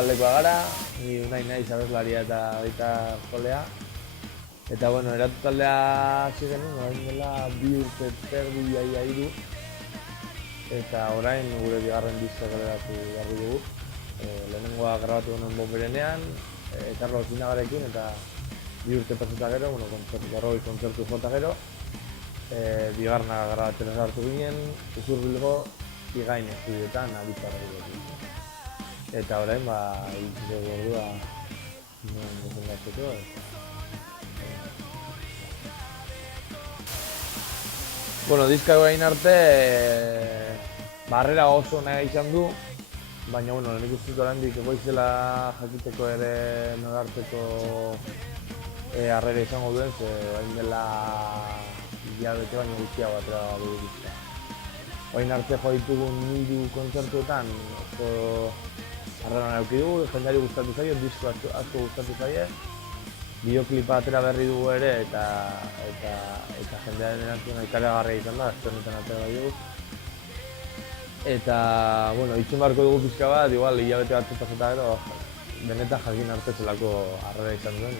taldekoa gara, ni Unai naiz abeslaria eta baita jolea. Eta bueno, eratu taldea hasi genuen, orain dela 2 urte terdi iaia 3. Eta orain gure bigarren diska kaleratu berri dugu. Lehenengoa grabatu genuen Bonberenean, Carlos Zinagarekin eta 2 urte pasata gero, berrogei kontzertu jota gero. Bigarna grabatzen hartu ginen, Usurbilgo Igain estudioetan abitarra dugu. Eta orain, ikusi gordua non defendatzeko. Bueno, diska gain arte barrera oso nahi izan du, baina bueno, nik uste dut oraindik egoizela jakiteko ere norarteko harrera izango duen, ze orain dela hilabete baino guztiago atera dugu diska. Orain arte jo ditugun 3 kontzertuetan oso harrera eduki dugu, jendeari gustatu zaio, disko asko gustatu zaie. Bideoklipa atera berri dugu ere eta jendearen erantzuna ikaragarria izan da, azte honetan atera bai dugu. Eta, bueno, itxun beharko dugu pixka bat, igual hilabete batzu pasata gero, benetan jakin arte zelako harrera izan duen,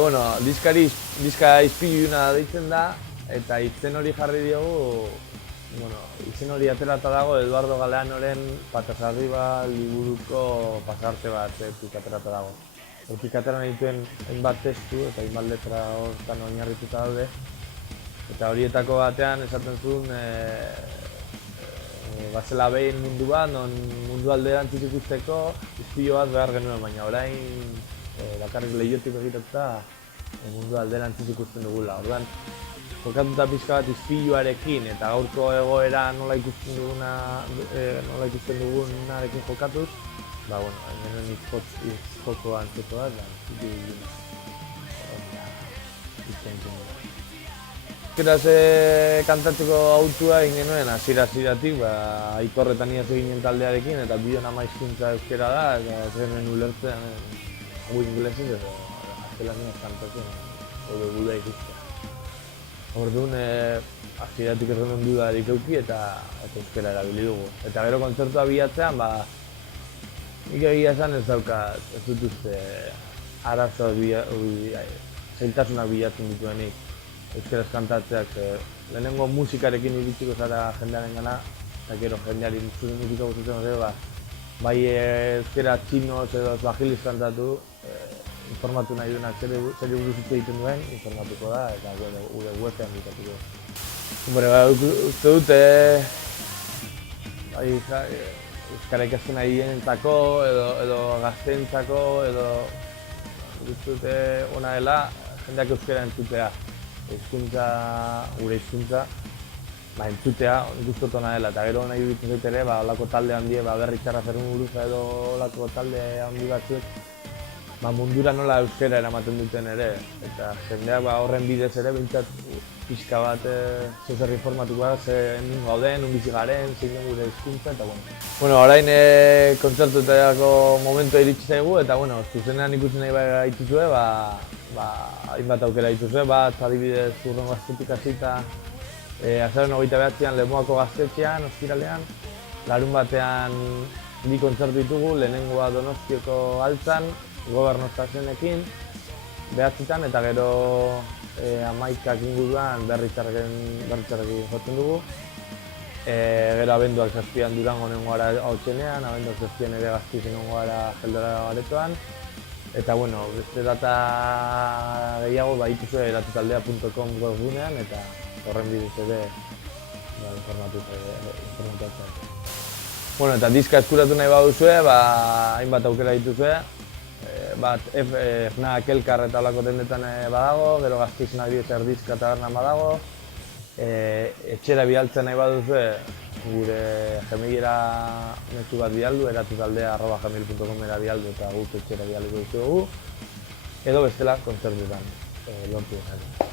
bueno, diska izpiluna deitzen da, eta izen hori jarri diogu, izen hori aterata dago Eduardo Galeanoren Patas Arriba liburuko pasarte bat aterata dago. Hortik atera nituen hainbat testu eta hainbat letra hortan oinarrituta daude. Eta horietako batean esaten zuen bazela behin mundu bat, non mundu alderantziz ikusteko izpilo bat behar genuen, baina orain bakarrik lehiotik egitatuta mundu alderantziz ikusten dugula. Orduan, jokatuta pixka bat izpiluarekin eta gaurko egoera nola ikusten dugunarekin jokatuz, hemen izjoko antzeko bat, Euskeraz kantatzeko autua egin genuen hasiera-hasieratik, Aitor eta ni hasi ginen taldearekin eta bion ama hizkuntza euskera da, eta ez genuen ulertzen hau ingelesez edo gaztelaniaz kantatzen, edo guda ikustea. Orduan, hasieratik ez genuen dudarik eduki eta euskera erabili dugu. Eta gero kontzertua bilatzean, nik egia esan ez dut uste arazoak zailtasunak bilatzen dituenik euskaraz kantatzeak. Lehenengo musikarekin iritsiko zara jendearen gana, eta gero jendeari zure musika gustatzen zego, bai euskera txinoz edo swahiliz kantatu, informatu nahi duenak zer buruz hitz egiten duen, informatuko da, eta gure webean ditatuko. Uste dut, euskara ikasten nahi dienentzako, edo gazteentzako, edo uste dut ona dela jendeak euskara entzutea. Gure hizkuntza, entzutea gustot ona dela, eta gero nahi dutzen zait ere, olako talde handie, Berri Txarra Zermuguruza edo olako talde handi batzuek, mundura nola euskara eramaten duten ere, eta jendeak horren bidez ere behintzat pixka bat zer informatuko da, zer gauden, bizi garen, zein den gure hizkuntza, eta bueno. Orain kontzertuetako momentua iritsi zaigu, eta zuzenean ikusten nahi gaituzue, hainbat aukera dituzue, bat adibidez hurrengo astetik hasita azaroaren 29an Lemoako gaztetxean, ostiralean, larun batean 2 kontzertu ditugu, lehenengoa Donostiako Altzan, Gobernostazenekin, 9etan, eta gero 11ak inguruan Berri Txarrekin jotzen dugu. Gero abenduak 7an Durango nengo gara Hautsenean, abenduak 7an ere Gazteiz nengo gara Geldora Garetoan. Eta beste data gehiago dituzue eratutaldea.com webgunean, eta horren bidez ere informatuak. Eta diska eskuratu nahi baduzue, hainbat aukera dituzue. FNAC Elkar eta olako dendetan badago, gero Gazteiz Nagriez Erdizka tabernan badago. Etxera bidaltzen nahi baduzue, gure gmailera mezu bat bialdu, eratutaldea@gmail.com-era bialdu eta guk etxera bialiko dugu. Edo bestela kontzertuetan lortu dezagun.